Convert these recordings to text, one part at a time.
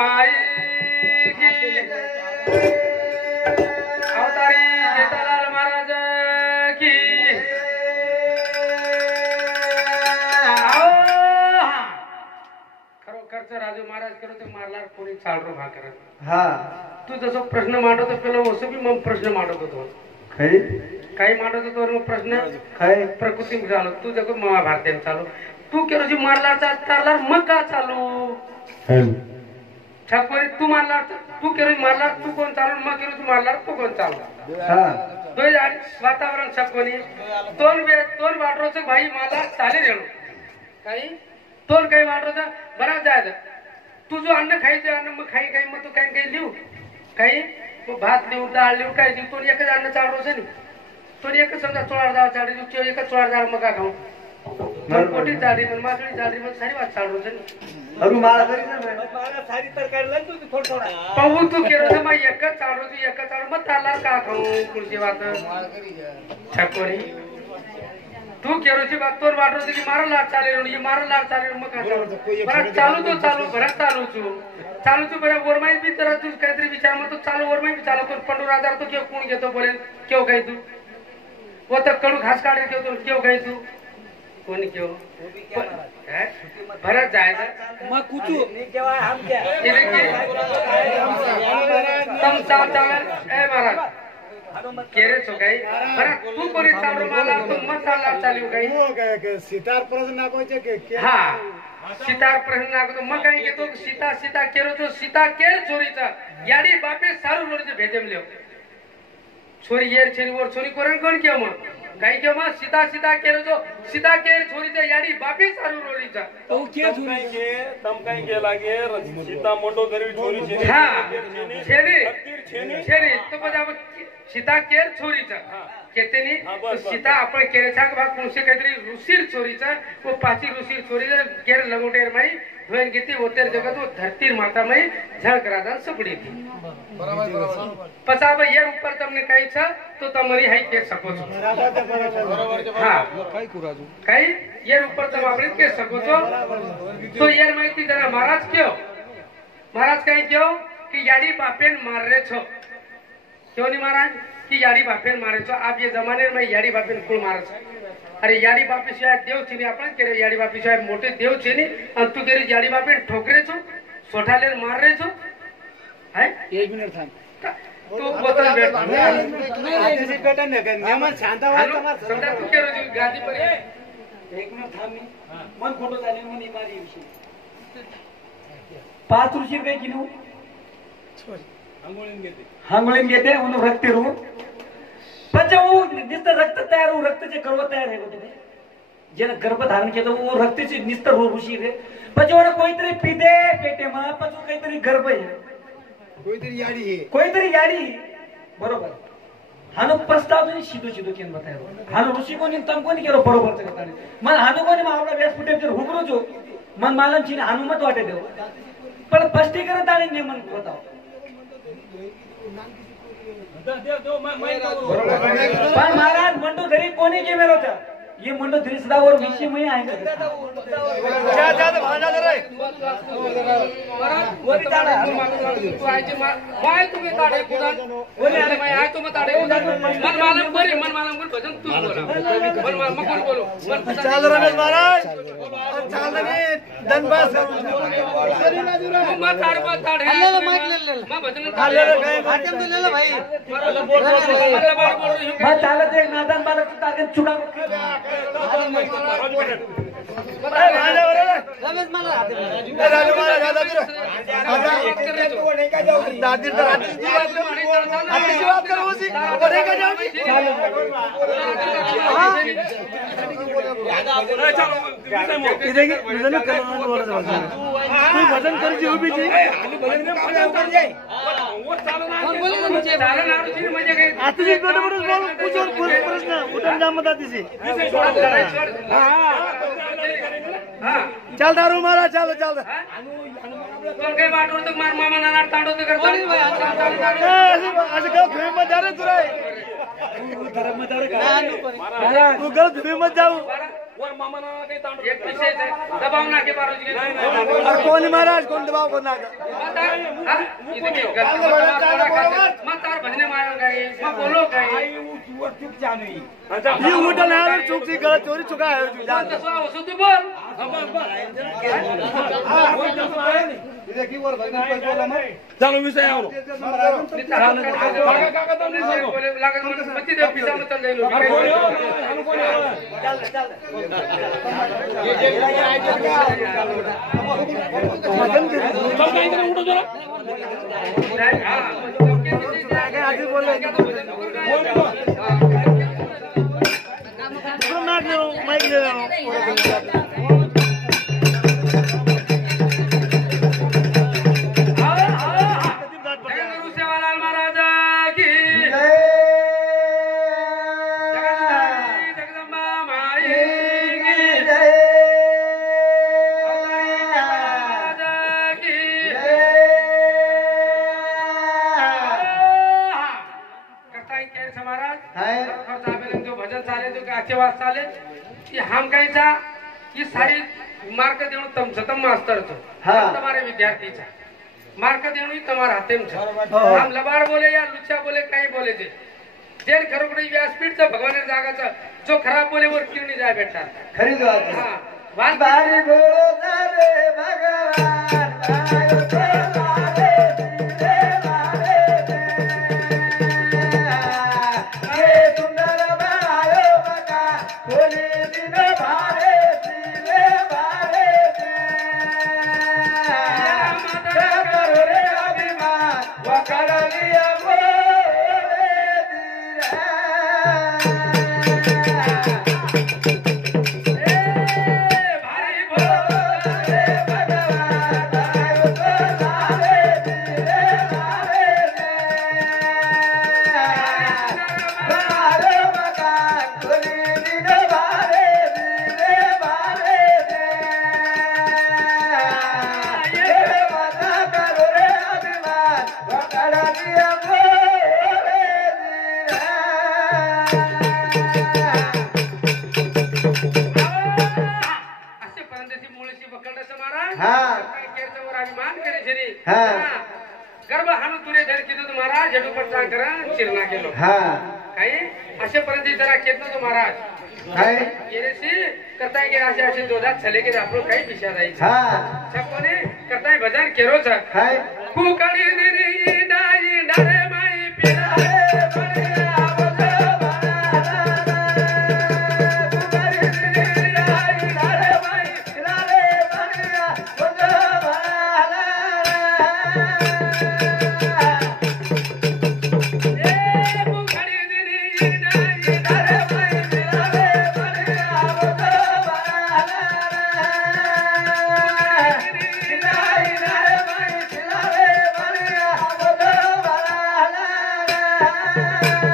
माई अवतारी जेठालाल महाराज की खरोखरच राजू महाराज करो ते मारलार कोणी चालरो भा करत हा तू जसं प्रश्न मांडतो पेलो वसो बी मग प्रश्न मांडत होतो काही काही मांडत होतो मग प्रश्न काय प्रकृती झालो तू जग महाभारताने चालू तू केलो जी मारलारचा चालणार मग का चालू ठाकरे तू मारलार तू केलो मारलार तू कोण चालू मग केलो तू मारलार तू कोण चालू हा तो वातावरण छकोनी तोन वाटरोच भाई मला चालेल येणं काही तोन काही वाटरोच बराच जायचं तू जो अन्न खायचं अन्न मग खाई काही मग तू काही काही लिहू काही भात लिहू डाळ लिहू काय लिहू तो एकच अन्न चालवच नाही तो एकच समजा 16 चाळी लिहू एकच 16 मग का खाऊ कोटी चाळी मग मासळी चाळी मग सारी वाट चालवच नाही अरू मला घरी ना सारी तरकारी ला तू थोडं थोडं पाहू तू केलं ना मग एकच चालू तू एकच चालू मग चालणार का खाऊ कुलची वाट छकोनी तू केरोची बात तोर वाटरो की मारला चालेल ये मारला चालेल मग का चालू बरं चालू तो चालू बरं चालू तू बरं वरमाई बी तर तू काहीतरी विचार मग तू चालू वरमाई बी चालू तो 15000 तो केव कोण घेतो बोलेल केव काही तू वो तर कडू घास काढे केव तो केव काही तू कोणी केव भरत जायचं मग कुचू केव्हा हम क्या तम चाल ए महाराज केरे छो काही बरं तू कोणी चालू मला तू मत चालला चालू काही सितार प्रश्न नाकोचे के हा सीतार प्रश्न नागतो मग काही घेतो सीता सीता केरो तो सीता केर चोरीचा याडी बापे सारू लोरीचे भेटेम लेव छोरी येर छेरी वर छोरी कोण कोण केव मग काही केव मग सीता सीता केरो तो सीता केर चोरीचा याडी बापे सारू लोरीचा तो के झुरी के तम काही के लागे सीता मोटो गरीब छोरी छे हा छेरी छेरी तो बजा सीता केर चोरीचा केतेनी सीता आपण केरेचा भाग कोणसे काहीतरी ऋषीर चोरीचा व पाची ऋषीर चोरीचा केर लगोटेर माई धोन घेती ओतेर जगत व धरतीर माता माई झळक राजा सपडी थी पचाब ये ऊपर तमने काही छ तो तमरी हाई के सको छो हां काही ये ऊपर तम आपण के सको छो तो ये माहिती जरा महाराज क्यों महाराज काही क्यों कि याडी बापेन मार रे छो क्यों नहीं महाराज कि याडी बापेन मारे छो आप ये जमाने में याडी बापेन कोण मारे छो अरे याडी बापी शिवाय देव छीनी आपण केरे याडी बापी शिवाय मोठे देव छीनी आणि तू केरे याडी बापेन ठोकरे छो सोठाले मार रे छो है 1 मिनिट थांब तू बोतल भेट आदेशी पेटन ने नेमन शांत व्हा समजा तू केरो गादी पर 1 मिनिट थांब मी मन खोटो झाले मी मारी विषय 5 ऋषी काही किलो हांगोळीन घेते उन्हें रक्त रू पण वो निस्तर रक्त तयार हो रक्त जे गर्भ तयार है होते जेने गर्भ धारण केलं वो रक्त चे निस्तर हो ऋषी रे पण वो कोईतरी पीदे पेटे मा पण काहीतरी गर्भ आहे कोईतरी याडी बरोबर हानो प्रस्ताव जो सीधो सीधो केन बतायो हानो ऋषी कोणी तम कोणी केलो बरोबर ते बताले मन हानो कोणी मा आपला व्यासपीठे जर हुबरो जो मन मालन छी हनुमत वाटे देव पण स्पष्टीकरण ताणे ने मन बताओ पण महाराज मंडो धरी कोणी के मेलो था ये मंडो धरी सदा और विषय में आएगा जा भाजा रे वरी ताडे तू आयचे माय तुम्ही ताडे खुदा ओले अरे माय आय तुम ताडे मन मालम बरी भजन तू बोला मन मालम कोण बोलो चल रमेश महाराज चल रे धनबाद मत ताडे मैं भजन ले ले भाजन तो ले ले भाई बोल मैं चालत एक नादान बालक ताकन चुका रमेश महाराज राजू महाराज वो नहीं का जाओगी दादी तो आती बात करो उसी वो नहीं का जाओगी इधर भजन करना बोल रहा है तू भजन कर जी भी जी भजन में मजा कर जाए वो चालना बोले ना मुझे चालना रुचि मजे गई आता जी बड़े बड़े बोल कुछ और प्रश्न उठन जाम बता दीजिए हां चल दारू मारा चलो चल कोण काही वाटवर तर मार मामा नाना तांडो तर करतो आज का फिल्म मत जा रे तू रे तू गलत फिल्म मत जाऊ वर मामाना काही तांडू एक विषय दबाव नाके बारूजी अरे कोण महाराज कोण दबाव कोण नाका मतार भजने मारो गए मैं बोलो गए ही उठल आहे चूक सी गलत चोरी चुका है तू जान वसू तू बोल चालू विषय आवरो लागत मती देव पिसा मत जाईल आधी बोलले नाक ले माइक ले चाले की हम कायचा की सारी मार्क देणं तमसतम मास्तर छो तुम्हारे विद्यार्थी छा मार्क देणं तुम्हारा हाथे में छा हम लबाड़ बोले या लुच्चा बोले काही बोले जे जेन खरोखरी व्यासपीठ च भगवान जागाचा जो खराब बोले वर किरणी जाय भेटतात खरी बात हां वाल बारी बोलो रे भगवान गर्भ हाणू तुरे धर किदो महाराज हेडू पटसा करा चिरना केलो काही अशेपर्यंत जरा केतनो तो महाराज काय येरेसी करताय के असे असे दोदात छले के आपलो काही पिशा जाई सकोने करताय भजन केरो छ काय कुकडी दिरी डाई डारे माई पिरा Bye.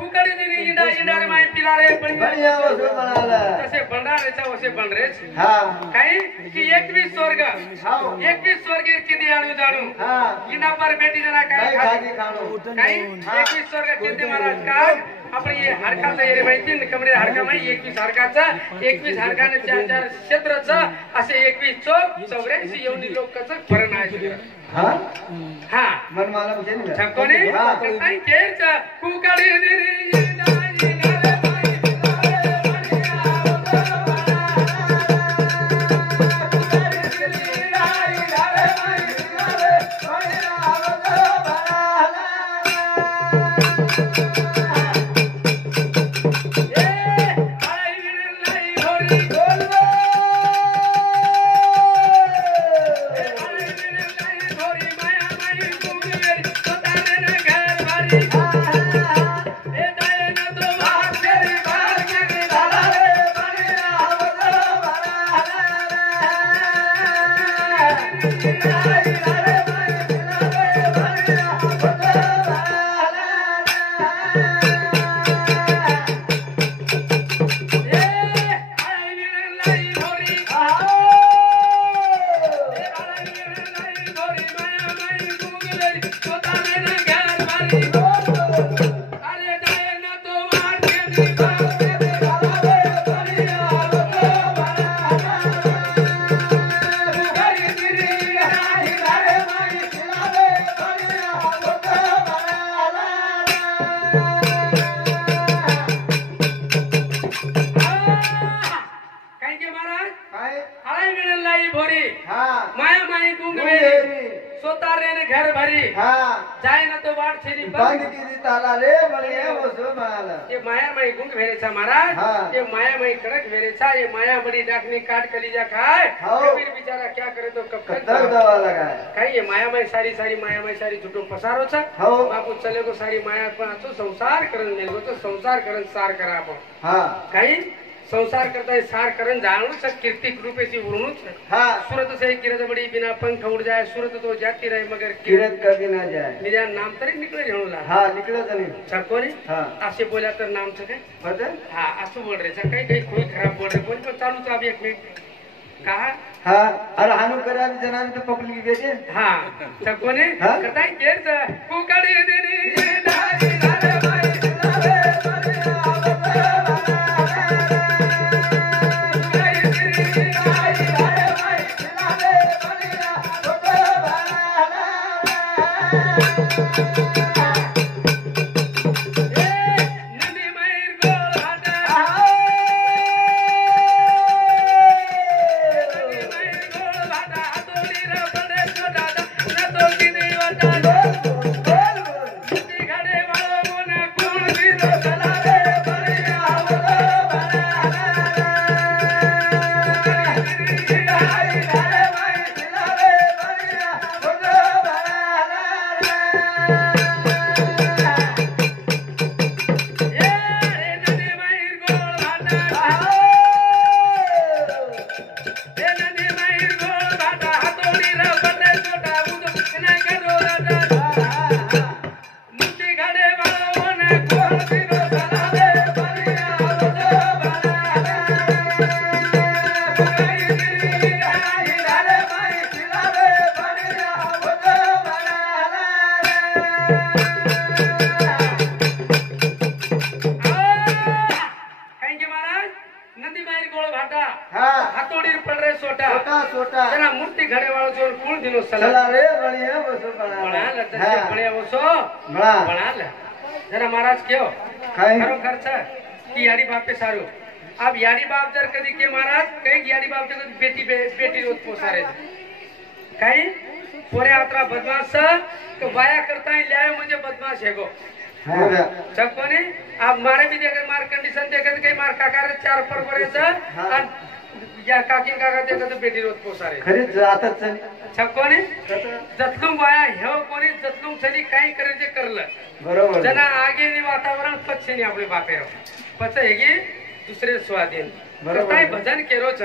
कुकडी दिनी इंडा इंडा रे माय पिला रे बढिया वसो बनाला तसे बनडारेचा वसे बनरेच हा काही की 21 स्वर्ग हाव 21 स्वर्ग किती आणू जाणू हा इंडा पर बेटी जना काय काय खादी खाणो काही 21 स्वर्ग किती महाराज का आपण हे हाडकाचा एरे माहिती कमरे हाडका माहिती 21 हाडकाचा 21 हाडकाने 4 क्षेत्रच असे 21 चौक 84 येऊन लोकांचं फरण आहे हा हा मन मला म्हणजे नाही छकोने हा काही केच कुकडी दिनी इंडा इंडा रे माय घर भरी जाय ना तो वाट छेनी बंद की ताला रे बढिया वसो बनाला ये माया माई गुंग भेरेचा महाराज ये माया माई कड़क भेरेचा ये माया बड़ी डाकनी काट कलीजा खाए फिर बेचारा क्या करे तो कब तक दवा लगाए काही ये माया माई सारी सारी माया माई सारी झुटो पसारो छा बापू चले को सारी माया पण तो संसार करन नेगो तो संसार करन सार करा आपण हां काही संसार करता है सार करन जाणू छ कीर्ति रूपे सी उरणू छ हां सूरत से किरत बड़ी बिना पंख उड़ जाए सूरत तो जाती रहे मगर किरत कभी ना जाए मेरा नाम तरी निकले म्हणूला हां निकले तनी छकोने हां असे बोला तर नाम छ काय पता हा असं बोल रे काही काही कोई खराब बोल रे बोल पण चालू तो अब एक मिनिट कहा हां अरे हानु करा जनाने तो पब्लिक बेटे हा छकोने करता है केर कुकडी दिनी डाली डाले भाई चला रे बढ़िया वसो बनाला जरा महाराज क्यों काय खर्च की याडी बाप पे सारू अब याडी बाप जर कधी के महाराज काही याडी बाप जर बेटी बेटी रोज पोसारे काही पोरे आत्रा बदमाश तो वाया करता ही ल्यायो म्हणजे बदमाश है गो कोणी अब मारे भी देखत मार कंडिशन देखत काही मार काकार 4 पर बरेच या काकी काका देखत बेटी रोज पोसारे खरीच जातच छकोने जतलुंग वाया हे कोणी जतलुंग चली काही करे ते करलं बरोबर जना आगे नि वातावरण पछे नि आपले बापेरो पछे हेगी दुसरे स्वाधीन करताय भजन केरो छ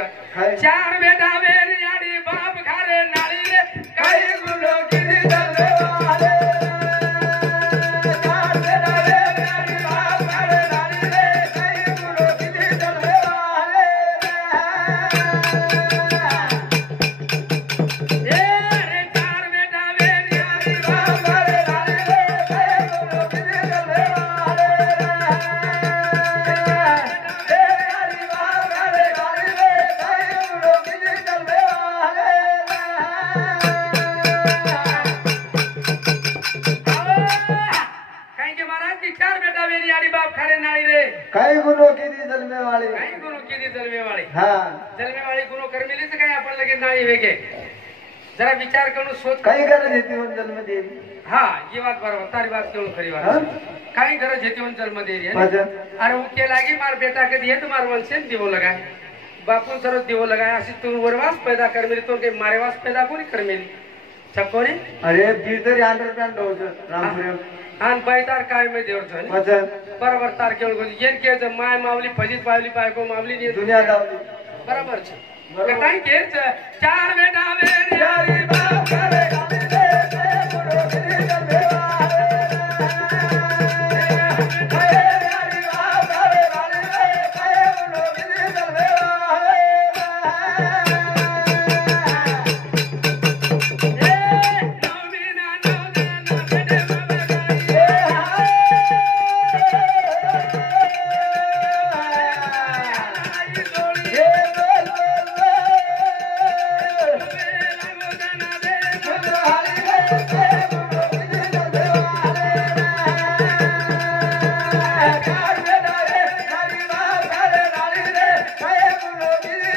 4 बेटा वेर याडी बाप घारे नाळी रे काही गुलो गिरी दले वाले 4 बेटा वेर याडी बाप मेरी आड़ी बाप खारे नाड़ी रे काही गुनो किती जन्मे वाले काही गुरु केली जलमेवाळी हा जलमेवाळी गुरु करमेलीच काही आपण लगेच नाळी वेगे जरा विचार करून शोध काही गरज येते म्हणून जन्म देईल हा ये बात बरोबर तारी बात केवळ खरी हा? बात काही गरज येते म्हणून जन्म देईल भजन अरे उके लागी मार बेटा कधी है तुम्हार वंशेन दिवो लगाय बापून सर्व दिवो लगाय अशी तू वरवास पैदा कर मेली तो काही मारेवास पैदा कोणी कर मेली छकोनी अरे बीर तरी अंडरपॅन्ट होतं रामपुरे आन बैतार काय मै देवचं भजन बरोबर तार केवळ येन के माय मावली फजीत पावली बायको मावली ने दुनिया दावली बरोबर છે કટાઈ કે છે ચાર બેટા વે यारी बाप करे गाली दे गुनो किती जन्मे वाले यारी बाप करे गाली दे गुनो किती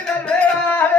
जन्मे वाले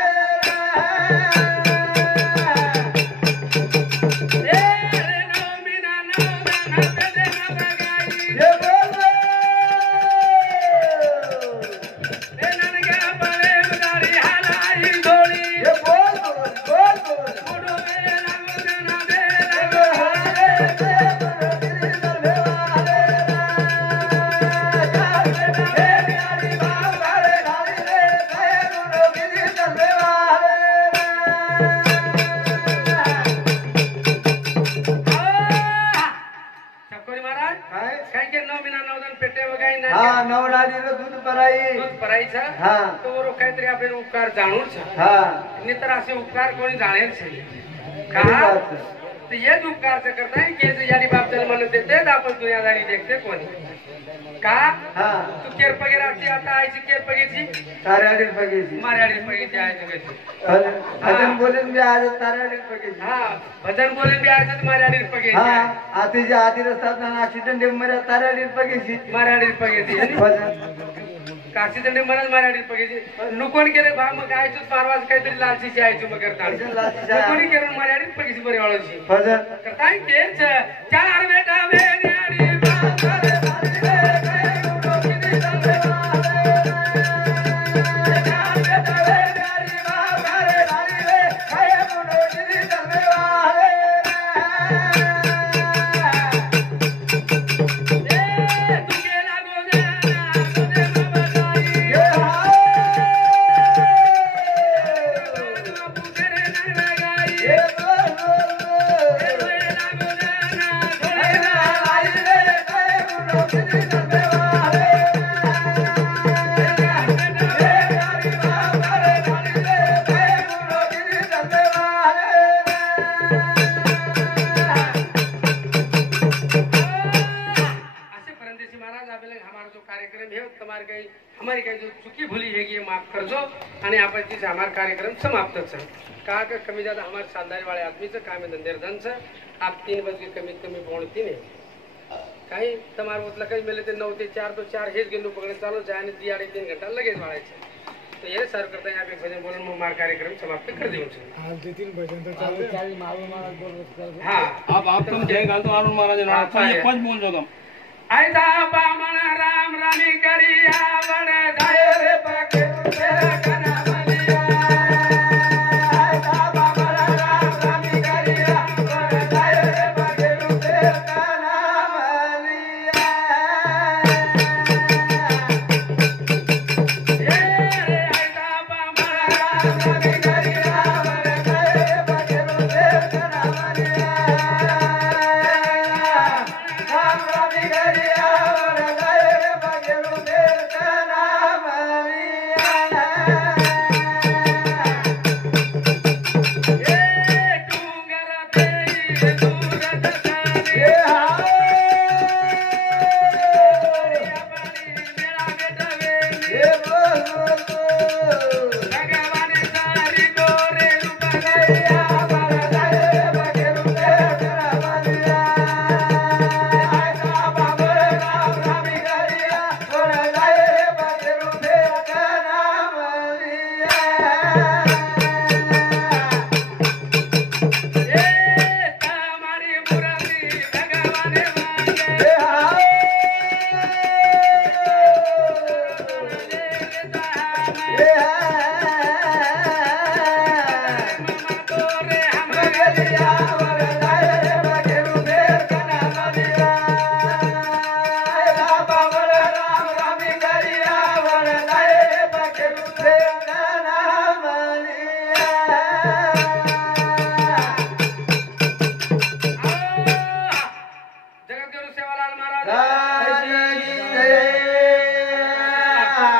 हा नवनाडीनं दूध भराई दूध भरायचं हा तो काहीतरी आपले उपकार जाणून हा तर असे उपकार कोणी जाणेल खरी का बात है. तर हेच उपकार करताय की यारी बाप जन्मानं देते आपण दुनियादारी देखते कोणी का हा तू केर पगेर असते आता आईची केर पगेची ताऱ्याडील बघायची माऱ्याडी पगेची आहे तुझ्याची भजन बोलून मी आज ताऱ्याडील बघायची हा भजन बोले बी आहे माऱ्याडी पगेची हा आहे आतीच्या आधी रस्तात ऍक्सिडेंट मर्या ताऱ्याडील बघायची माऱ्याडी पगेची भजन काशी दंडे मनाच माऱ्याडी पगेची नुकोण केले बा मग आयचूच मारवाज काहीतरी लालचीची आयचू मग करता नुकोणी केलं माऱ्याडी पगेची बरी वाळूची भजन करताय केच चार बेटा वेण्याडी बाप करे बाली रे काय गुनो किती जन्मे हमारी काही जो चुकी भूली हैगी ये माफ कर दो आणि आपण तिथे हमारा कार्यक्रम समाप्त है का कमी ज्यादा हमारे शानदारी वाले आदमी से काम है धंधे धन से आप 3 बज के कमी पौन 3 काही तमार उतला काही मिले ते 9 ते 4 तो 4 हेच गेलो पकडे चालू जाय आणि 3 घंटा लगेच वाळायचं तो ये सर करता यहाँ पे भजन बोलून मग हमारा कार्यक्रम समाप्त कर देऊ आज 3 भजन तो चालू हाँ आप तुम जय तो आनंद महाराज ना पंच बोल दो तुम आयता बामण राम रामी करिया बड़ दाय रे पके तेरा कना मलिया आयता बामण राम रामी करिया बड़ दाय रे पके तेरा कना मलिया ये रे आयता बामण राम रामी करिया बड़ दाय रे पके तेरा कना मलिया राम रामी करिया रानी